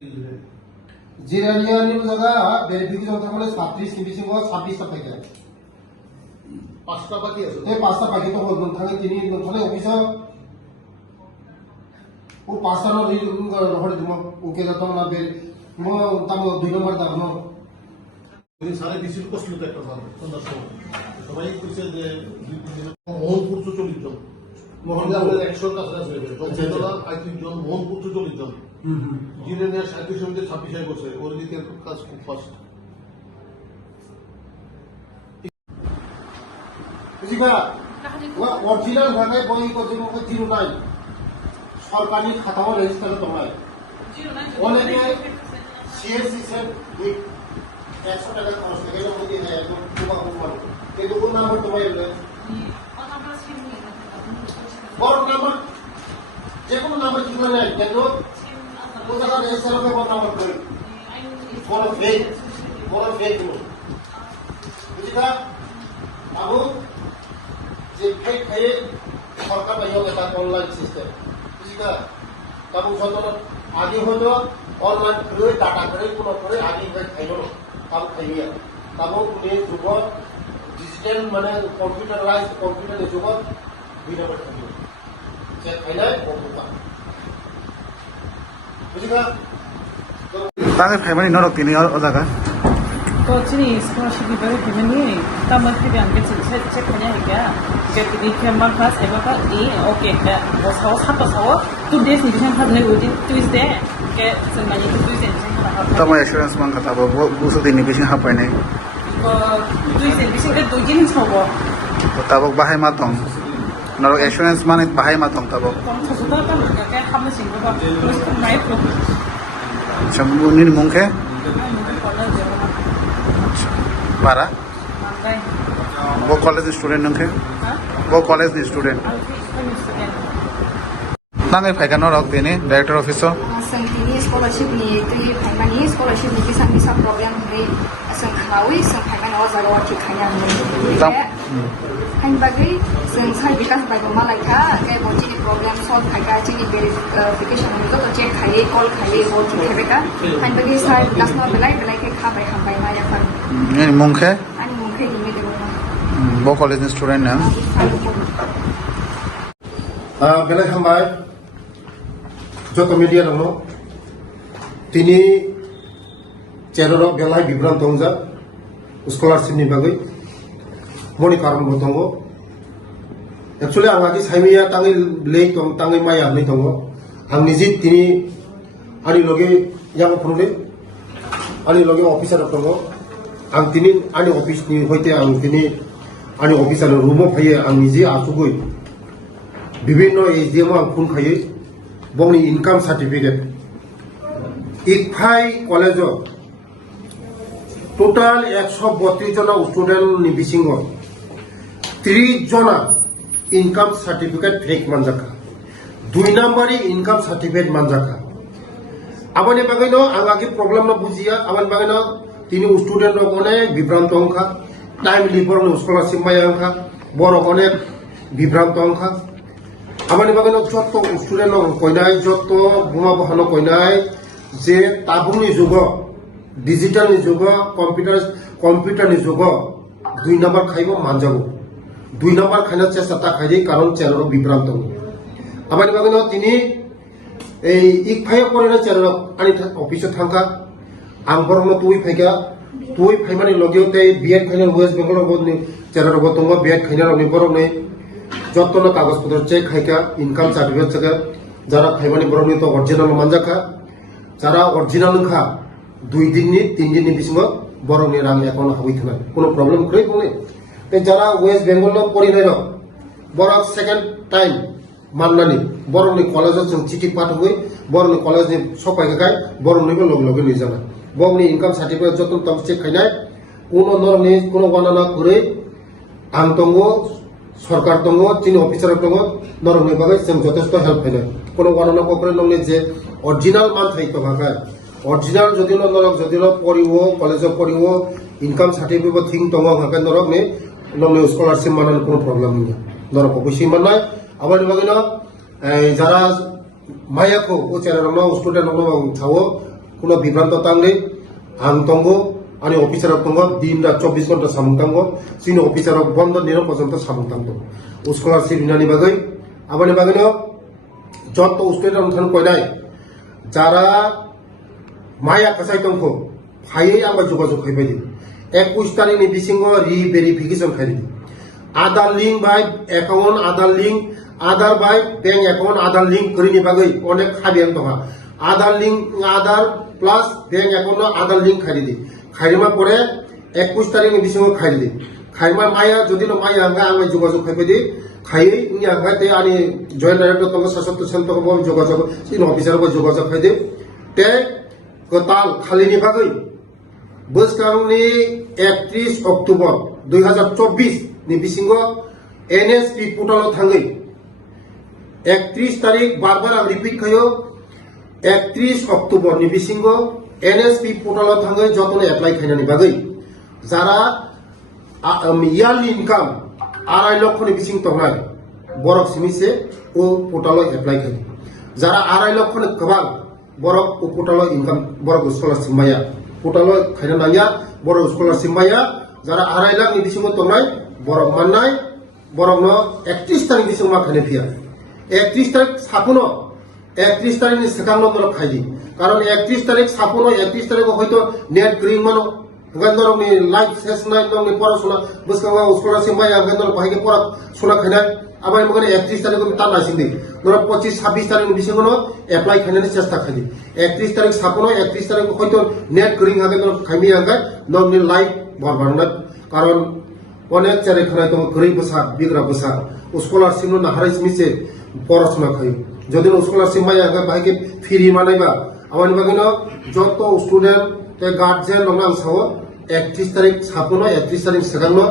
जिरानियानि जागा भेरिफिकेशन थांबाय 36 नि बिसिङाव 26 টা পাইছে 5টা বাকি আছে এই 5টা বাকি তো হল নথালে তিনি নথালে অফিসার ও 5টা ন রহড়ি দিম ওকে যত না বে মো তাম 2 নম্বর দাও এই সারে ডিসিল কষ্ট তো একটা জানো সবাই কইছে যে মোহনপুর 40 জন মোহনপুর 100 কাছে আছে জমজলা 35 জন মোহনপুর 40 জন জিরানিয়া 37 সমিতি 26 করছে ওর দিকে কাজ খুব ফাস্ট বুঝিবা ও অরিজিনাল ভাবে বই করতে মকে 09 সরকারি খাতাও রেজিস্টার তোমায় অনেকে সিএসসি সেট উইক 100 টাকা খরচ করে এর মধ্যে হয় একদম তোমার উপর কিন্তু কোন নাম্বার তোমায় এলো বড় নাম্বার যে কোনো নাম্বার কি করে নাই কিন্তু কোথাও রেজিস্টার হবে বড় নাম্বার করে বড় ফেক বুঝিবা আবু যে ফেক খাইয়ে সরকার বাইরে একটা অনলাইন সিস্টেম বুঝিবা তাবু যত আগে হলো অনলাইন করে ডাটা করে কোনো করে আগে খাইলো কাম খাইয়া তাবু পুনে যুগ ডিজিটাল মানে কম্পিউটারাইজ কম্পিউটার যুগ বিনা খাইলো যে খাইলাই কম্পিউটার বুঝিবা তাকে ফাইমানি নরক তিনি জায়গা तो चीनी स्कॉलरशिप भी बहुत कितनी तब मत भी हमके चेक करने है क्या कि देखिए हमारे पास है बता ये ओके क्या वो साव साप साव 2 days नहीं बिहान हमने वो दिन Tuesday के संमानी तो Tuesday नहीं हमारा तब एश्योरेंस मान खाता वो बुस दिन बिसिं हापाय नै Tuesday बिसिं के 2 दिन साव तब बाहाय मा दं नरक एश्योरेंस माने बाहाय मा दं तब कम थसुदा तब के हमने सिंह बा पुलिस को नाइट को चमुनि मुंखे बारा वो कॉलेज स्टूडेंट नंखे वो कॉलेज स्टूडेंट नांगे फाइका नरक देने डायरेक्टर ऑफिसर संगतिनि स्कॉलरशिप नि तुइ फाइमानि स्कॉलरशिप नि किसान बिसा प्रॉब्लम रे असं खावी सं फाइमान अ जागा वाथि खाया हाइन बागै जों साइ बिकास बाय मालायखा के बजिनि प्रॉब्लम सॉल्व खाया जिनि वेरिफिकेशन नि तो चेक खाये कॉल खाये बजि खेबेका हाइन बागै साइ लास्ट बेलाय बेलाय के खाबाय हामबाय माया फान नि मुंखे अनि मुंखे दिमे देबो वो कॉलेज स्टूडेंट ना বেলা খামবাই যত মিডিয়া দङ তিনি চেরর বেলায় বিভ্রান্ত দंजा স্কলারশিপनि बागै मनि कारणबो दङ एक्चुअली आं आदि साइमिया ताङै लै दं ताङै माया नै दङ आं निजे तिनि आनि लगे याव फुंले आनि लगे अफिसार दङ आं तिनि आनि अफिसनि होइते आं तिनि आनि अफिसार रुमो फैयो आं निजे आसुगै বিভিন্ন এসডিএম आं फन खायो बंनि इनकाम सार्टिफिकेट इकफाई कलेज टोटाल 132 जना स्टूडेंट बिसिंग 30 जना इनकाम सार्टिफिकेट फेक मानजाखा 2 नम्बरी इनकाम सार्टिफिकेट मानजाखा आबानि बागैनो आं आगे प्रॉब्लेम न बुजिया आबानि बागैनो तिनि स्टूडेंट अनेक विभ्रांत अंखा टाइमलि बरनो स्कॉलरशिप माया अंखा बर अनेक विभ्रांत अंखा आबानि बागैनो जत्त स्टूडेंट कयनाय जत्त बुमा बहानो कयनाय जे ताबुंनि जुग डिजिटल जुग कम्प्यूटर जुग 2 नम्बर खाइबो मानजागो 2 नम्बर खाइना चेष्टा खाइदे कारण चेरर विभ्रांत आबानि बागैनो तिनि এই ইকফাই করেনা चेरर आनि अफिस थांखा आं बरनो तुइ फाइका तुइ फाइमानि लगेते बिएड खाइना वेस्ट बेंगल बनि चेरर बतंग बिएड खाइना रनि बरने যত্ন কাগজপত্র চেক খাইকা ইনকাম সার্টিফিকেট চেক যারা ফাইমানি বরনি তো অরিজিনাল মানজাখা যারা অরিজিনাল খা 2 দিননি 3 দিননি বিসিম বরনি রাং একাউন্ট হাবি থানা কোনো প্রবলেম কই কোনে তে যারা ওয়েস্ট বেঙ্গল পরিনাই র বড় সেকেন্ড টাইম মাননানি বরনি কলেজ जों চিঠি পাঠাবই বরনি কলেজ नि সপাই গায় বরনিবো লগ লগে নি জানা বংনি ইনকাম সার্টিফিকেট যত্ন তম চেক খাইনাই কোনো নরনি কোনো বানানা করে আং দंगो सरकार दङ तिनि अफिसार दङ नरमनि बागै जों যথেষ্ট हेल्प हैनो कोनो वानना कपरे नंनि जे ओरिजिनल मान थाइतो भागा ओरिजिनल जदिनो नरक जदिनो पढिवो कलेज पढिवो इनकाम सार्टिफिकेट थिं दङ भागा नरकनि नंनि स्कॉलरशिप मानन कोनो प्रॉब्लम नि नरक अबसि माननाय आबानि बागैनो जारा मायाखौ ओ चेररनो स्टुडेन्ट नंनो थावो কোনো বিভ্রান্ত তাংলে আং তঙ্গ ani অফিসার তঙ্গ দিন রাত 24 ঘন্টা সামুং তঙ্গ সিনি অফিসার বন্ধ নিরো পর্যন্ত সামুং তঙ্গ স্কলারশিপ ইনানি বাগৈ আবানি বাগৈনো যত স্টুডেন্ট অনুধান কইনাই যারা মায়া কাসাই তঙ্গ ফাইয়ে আমরা যোগাযোগ হইবাইদি 21 তারিখনি বিসিঙ্গ রি ভেরিফিকেশন খাইদি আধার লিঙ্ক বাই অ্যাকাউন্ট আধার লিঙ্ক আধার বাই ব্যাংক অ্যাকাউন্ট আধার লিঙ্ক করিনি বাগৈ অনেক খাবিয়ান দঙা Aadhaar link Aadhaar plus bank account Aadhaar link খাইদি খাইরিমা পরে 21 তারিখনি বিসিঙ্গ খাইদি খাইরিমা মায়া যদি মায়া আঙ্গা আমি যোগাযোগ খাইবাইদি খাইয়ে ইনি আঙ্গা তে আনি জয়েন্ট ডাইরেক্টর তঙ্গ সশস্ত্র সেল তঙ্গ যোগাযোগ সিন অফিসার যোগাযোগ খাইদি তে কতাল খালিনি বাগৈ বসকাংনি 31 October 2024 ni bisingo NSP portal thangai 31 তারিখ বারবার আমি রিপিট খাইও 31 October ni bisingo NSP portal thangai যতনে অ্যাপ্লাই খাইনানি বাগৈ যারা yearly income 2.5 lakh ni bising tongnai borok simise o portal apply খাই যারা 2.5 lakh ni kabang borok o portal income borok scholarship মায়া portal খাইনা নাইয়া borok স্কলারশিপ মায়া যারা 2.5 lakh ni bisingo tongnai borok mannai borok no 31 তারিখ বিসং মা খাইনে ফিয়া 31 তারিখ সাপুনো 31 তারিখ ni সেকাং নম্বর খাইদি কারণ 31 তারিখ সাপুনো 31 তারিখ হয়তো নেট গ্রিন মানো গন্দরক ni লাইফ শেষ নাই দং ni পড়াশোনা বসকাঙ্গা স্কলারশিপ মায়া গন্দর ভাইকে পড়াশোনা খাইনা আবার মগনে 31 তারিখ তা নাইছিদি ধর 25 26 তারিখ বিসং no অ্যাপ্লাই খাইনানি চেষ্টা খাইদি 31 তারিখ সাপুনো 31 তারিখ হয়তো নেট গ্রিন হাগে খাইমি আঙ্গা দং ni লাইফ বরবান্না কারণ অনেক চারে খানায় তোমার গরিব বসা বিগ্রা বসা স্কলারশিপ না হারাইস মিছে পড়াশোনা খাই যদি স্কলারশিপ মাই আগে ভাইকে ফ্রি মানাইবা আমার বাগিনো যত স্টুডেন্ট গার্জেন নং সাও 31 তারিখ সাপুনো 31 তারিখ সেখানো